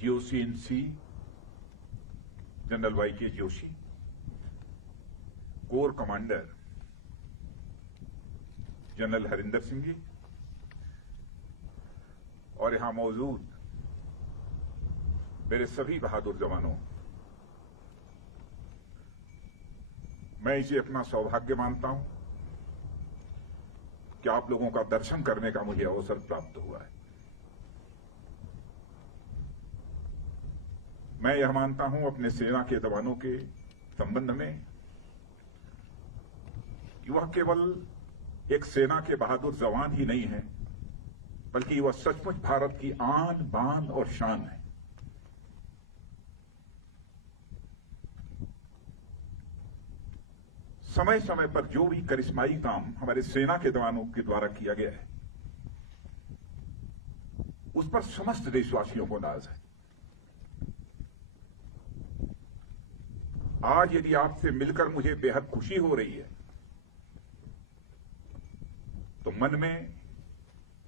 GOC/INC general YK Joshi, core commander general Harinder Singh ji और यहां मौजूद मेरे सभी बहादुर जवानों, मैं इसे अपना सौभाग्य मानता हूं कि आप लोगों का दर्शन करने का मुझे अवसर प्राप्त हुआ है। मैं यह मानता हूं अपने सेना के जवानों के संबंध में कि वह केवल एक सेना के बहादुर जवान ही नहीं है, बल्कि वह सचमुच भारत की आन बान और शान है। समय समय पर जो भी करिश्माई काम हमारे सेना के जवानों के द्वारा किया गया है, उस पर समस्त देशवासियों को नाज है। आज यदि आपसे मिलकर मुझे बेहद खुशी हो रही है, तो मन में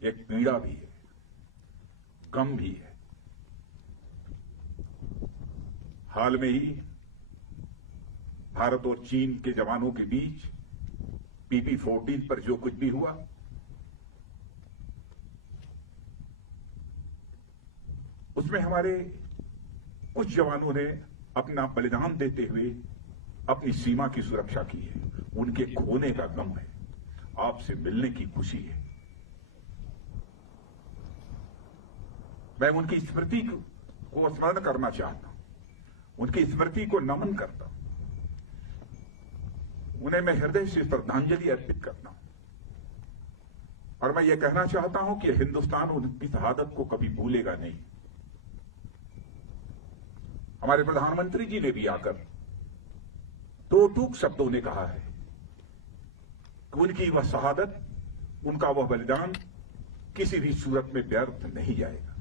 एक पीड़ा भी है, गम भी है। हाल में ही भारत और चीन के जवानों के बीच PP-14 पर जो कुछ भी हुआ, उसमें हमारे कुछ जवानों ने अपना बलिदान देते हुए अपनी सीमा की सुरक्षा की है। उनके खोने का गम है, आपसे मिलने की खुशी है। मैं उनकी स्मृति को स्मरण करना चाहता हूं, उनकी स्मृति को नमन करता हूं, उन्हें मैं हृदय से श्रद्धांजलि अर्पित करता हूं। और मैं ये कहना चाहता हूं कि हिंदुस्तान उनकी शहादत को कभी भूलेगा नहीं। हमारे प्रधानमंत्री जी ने भी आकर दो टूक शब्दों ने कहा है कि उनकी वह शहादत, उनका वह बलिदान किसी भी सूरत में व्यर्थ नहीं जाएगा।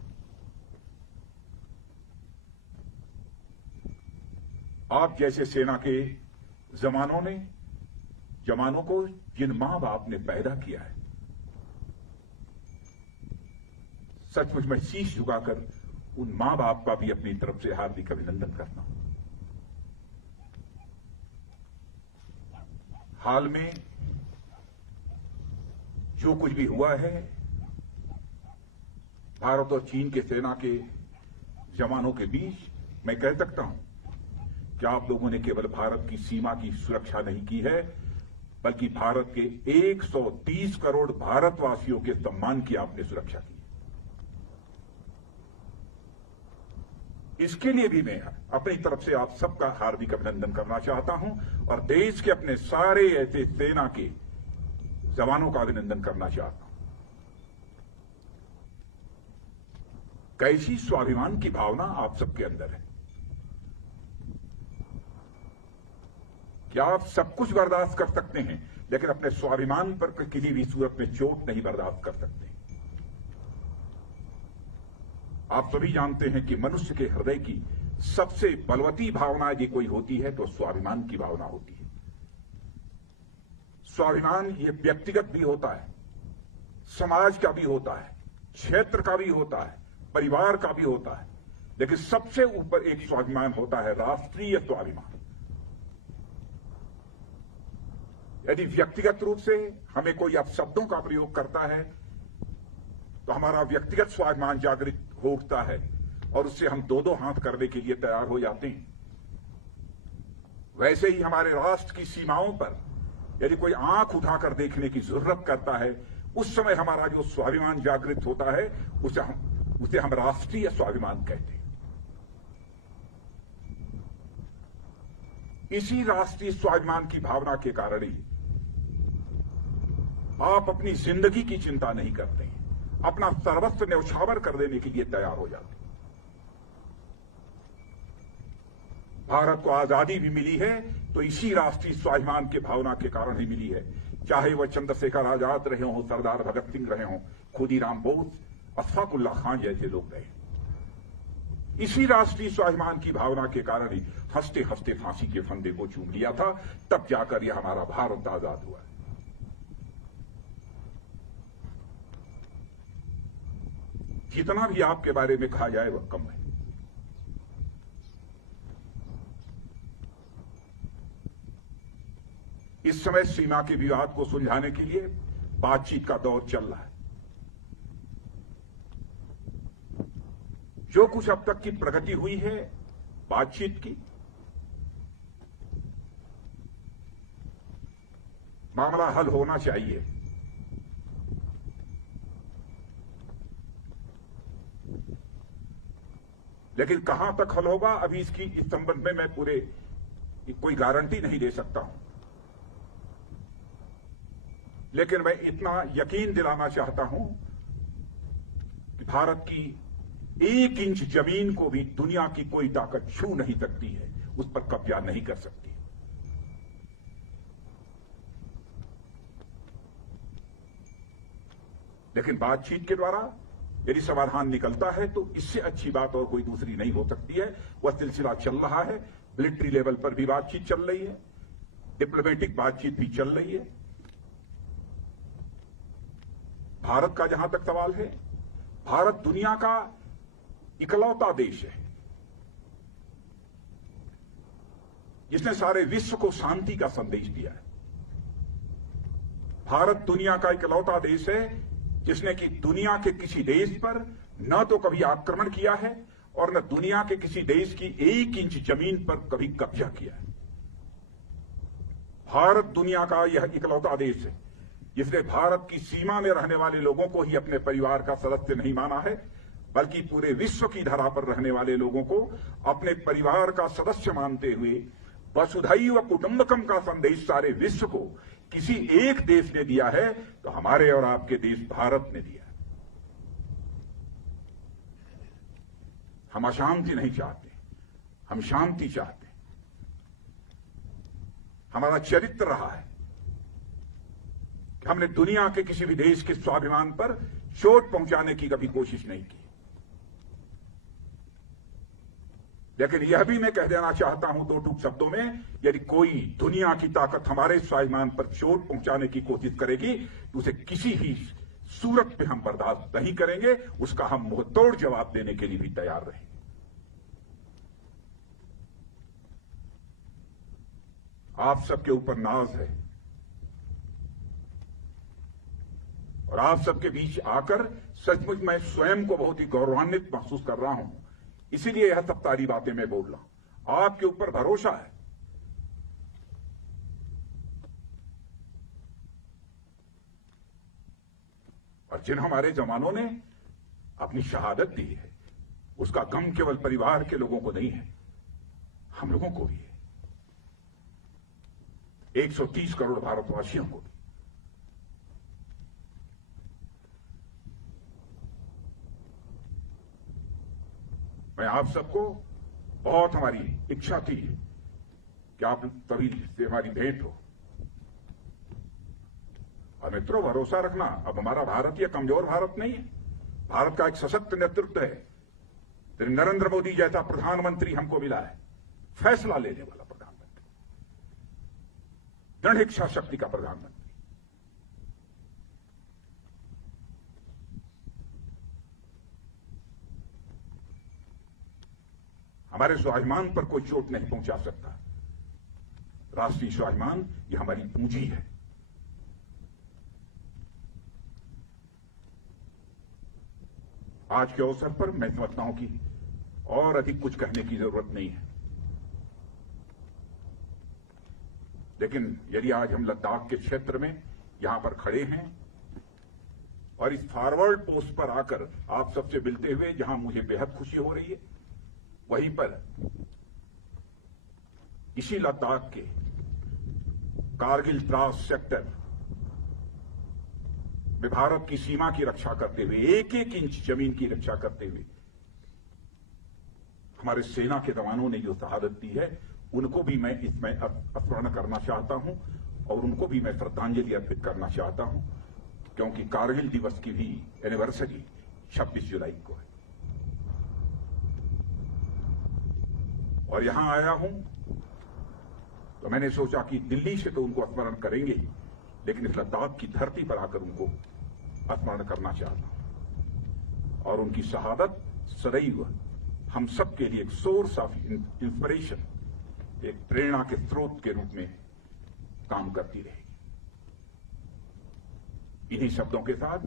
आप जैसे सेना के जवानों को जिन मां बाप ने पैदा किया है, सचमुच मैं शीश झुकाकर उन मां बाप का भी अपनी तरफ से हार्दिक अभिनंदन करता हूं। हाल में जो कुछ भी हुआ है, भारत और चीन के सेना के जवानों के बीच, मैं कह सकता हूं कि आप लोगों ने केवल भारत की सीमा की सुरक्षा नहीं की है, बल्कि भारत के 130 करोड़ भारतवासियों के सम्मान की आपने सुरक्षा की। इसके लिए भी मैं अपनी तरफ से आप सबका हार्दिक अभिनंदन करना चाहता हूं और देश के अपने सारे ऐसे सेना के जवानों का अभिनंदन करना चाहता हूं। कैसी स्वाभिमान की भावना आप सबके अंदर है। क्या आप सब कुछ बर्दाश्त कर सकते हैं, लेकिन अपने स्वाभिमान पर किसी भी सूरत में चोट नहीं बर्दाश्त कर सकते। आप सभी जानते हैं कि मनुष्य के हृदय की सबसे बलवती भावना यदि कोई होती है तो स्वाभिमान की भावना होती है। स्वाभिमान ये व्यक्तिगत भी होता है, समाज का भी होता है, क्षेत्र का भी होता है, परिवार का भी होता है, लेकिन सबसे ऊपर एक स्वाभिमान होता है, राष्ट्रीय स्वाभिमान। यदि व्यक्तिगत रूप से हमें कोई अपशब्दों का प्रयोग करता है तो हमारा व्यक्तिगत स्वाभिमान जागृत हो उठता है और उससे हम दो हाथ करने के लिए तैयार हो जाते हैं। वैसे ही हमारे राष्ट्र की सीमाओं पर यदि कोई आंख उठाकर देखने की जरूरत करता है, उस समय हमारा जो स्वाभिमान जागृत होता है उसे हम राष्ट्रीय स्वाभिमान कहते हैं। इसी राष्ट्रीय स्वाभिमान की भावना के कारण ही आप अपनी जिंदगी की चिंता नहीं करते हैं, अपना सर्वस्व न्यौछावर कर देने के लिए तैयार हो जाते हैं। भारत को आजादी भी मिली है तो इसी राष्ट्रीय स्वाभिमान के भावना के कारण ही मिली है। चाहे वह चंद्रशेखर आजाद रहे हों, सरदार भगत सिंह रहे हों, खुदीराम बोस, अशफाक उल्लाह खान जैसे लोग रहे। इसी राष्ट्रीय स्वाभिमान की भावना के कारण ही हंसते हंसते फांसी के फंदे को चूम लिया था, तब जाकर यह हमारा भारत आजाद हुआ। जितना भी आपके बारे में कहा जाए वह कम है। इस समय सीमा के विवाद को सुलझाने के लिए बातचीत का दौर चल रहा है। जो कुछ अब तक की प्रगति हुई है बातचीत की, मामला हल होना चाहिए। लेकिन कहां तक हल होगा, अभी इस संबंध में मैं पूरे कोई गारंटी नहीं दे सकता हूं। लेकिन मैं इतना यकीन दिलाना चाहता हूं कि भारत की 1 इंच जमीन को भी दुनिया की कोई ताकत छू नहीं सकती है, उस पर कब्जा नहीं कर सकती। लेकिन बातचीत के द्वारा यदि समाधान निकलता है तो इससे अच्छी बात और कोई दूसरी नहीं हो सकती है। वह सिलसिला चल रहा है, मिलिट्री लेवल पर भी बातचीत चल रही है, डिप्लोमेटिक बातचीत भी चल रही है। भारत का जहां तक सवाल है, भारत दुनिया का इकलौता देश है जिसने सारे विश्व को शांति का संदेश दिया है। भारत दुनिया का इकलौता देश है जिसने कि दुनिया के किसी देश पर न तो कभी आक्रमण किया है और न दुनिया के किसी देश की 1 इंच जमीन पर कभी कब्जा किया है। भारत दुनिया का यह इकलौता देश है जिसने भारत की सीमा में रहने वाले लोगों को ही अपने परिवार का सदस्य नहीं माना है, बल्कि पूरे विश्व की धरा पर रहने वाले लोगों को अपने परिवार का सदस्य मानते हुए वसुधैव कुटुंबकम का संदेश सारे विश्व को किसी एक देश ने दिया है तो हमारे और आपके देश भारत ने दिया है। हम अशांति नहीं चाहते, हम शांति चाहते हैं। हमारा चरित्र रहा है कि हमने दुनिया के किसी भी देश के स्वाभिमान पर चोट पहुंचाने की कभी कोशिश नहीं की। लेकिन यह भी मैं कह देना चाहता हूं 2 टूक शब्दों में, यदि कोई दुनिया की ताकत हमारे स्वाभिमान पर चोट पहुंचाने की कोशिश करेगी तो उसे किसी भी सूरत पे हम बर्दाश्त नहीं करेंगे, उसका हम मुंहतोड़ जवाब देने के लिए भी तैयार रहेंगे। आप सबके ऊपर नाज है और आप सबके बीच आकर सचमुच मैं स्वयं को बहुत ही गौरवान्वित महसूस कर रहा हूं। इसीलिए यह सब सारी बातें मैं बोल रहा हूं। आपके ऊपर भरोसा है। और जिन हमारे जवानों ने अपनी शहादत दी है उसका गम केवल परिवार के लोगों को नहीं है, हम लोगों को भी है, 130 करोड़ भारतवासियों को भी। मैं आप सबको बहुत हमारी इच्छा थी कि आप सभी से हमारी भेंट हो। और मित्रों, भरोसा रखना, अब हमारा भारत यह कमजोर भारत नहीं है। भारत का एक सशक्त नेतृत्व है। नरेंद्र मोदी जैसा प्रधानमंत्री हमको मिला है, फैसला लेने वाला प्रधानमंत्री, दृढ़ इच्छा शक्ति का प्रधानमंत्री। हमारे स्वाभिमान पर कोई चोट नहीं पहुंचा सकता। राष्ट्रीय स्वाभिमान ये हमारी पूंजी है। आज के अवसर पर मैं समझता हूं कि और अधिक कुछ कहने की जरूरत नहीं है। लेकिन यदि आज हम लद्दाख के क्षेत्र में यहां पर खड़े हैं और इस फॉरवर्ड पोस्ट पर आकर आप सबसे मिलते हुए जहां मुझे बेहद खुशी हो रही है, वहीं पर इसी लद्दाख के कारगिल द्रास सेक्टर में भारत की सीमा की रक्षा करते हुए, 1-1 इंच जमीन की रक्षा करते हुए हमारे सेना के जवानों ने जो शहादत दी है, उनको भी मैं इसमें स्मरण करना चाहता हूं और उनको भी मैं श्रद्धांजलि अर्पित करना चाहता हूं, क्योंकि कारगिल दिवस की भी एनिवर्सरी 26 जुलाई को है। और यहां आया हूं तो मैंने सोचा कि दिल्ली से तो उनको स्मरण करेंगे ही, लेकिन इस लद्दाख की धरती पर आकर उनको स्मरण करना चाहता हूं। और उनकी शहादत सदैव हम सबके लिए एक सोर्स ऑफ इंस्पिरेशन, एक प्रेरणा के स्रोत के रूप में काम करती रहेगी। इन्हीं शब्दों के साथ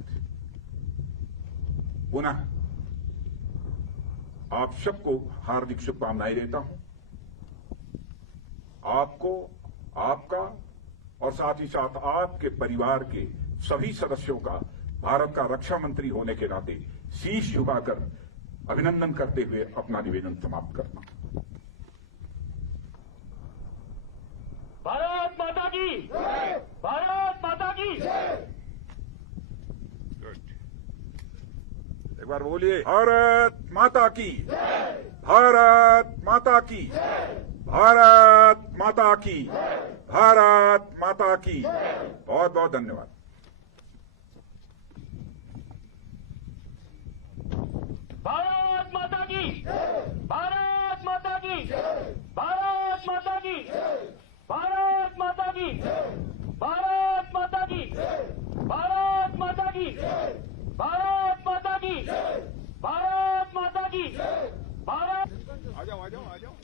पुनः आप सबको हार्दिक शुभकामनाएं देता हूं। आपको, आपका और साथ ही साथ आपके परिवार के सभी सदस्यों का भारत का रक्षा मंत्री होने के नाते शीश झुकाकर अभिनंदन करते हुए अपना निवेदन समाप्त करता हूं। भारत माता की, भारत माता की। एक बार बोलिए, भारत माता की, भारत माता की, भारत माता की, भारत माता की। बहुत बहुत धन्यवाद। भारत माता की, भारत माता की, भारत माता की, भारत माता की, भारत माता की, भारत माता की, भारत माता की, भारत माता की, भारत। आ जाओ।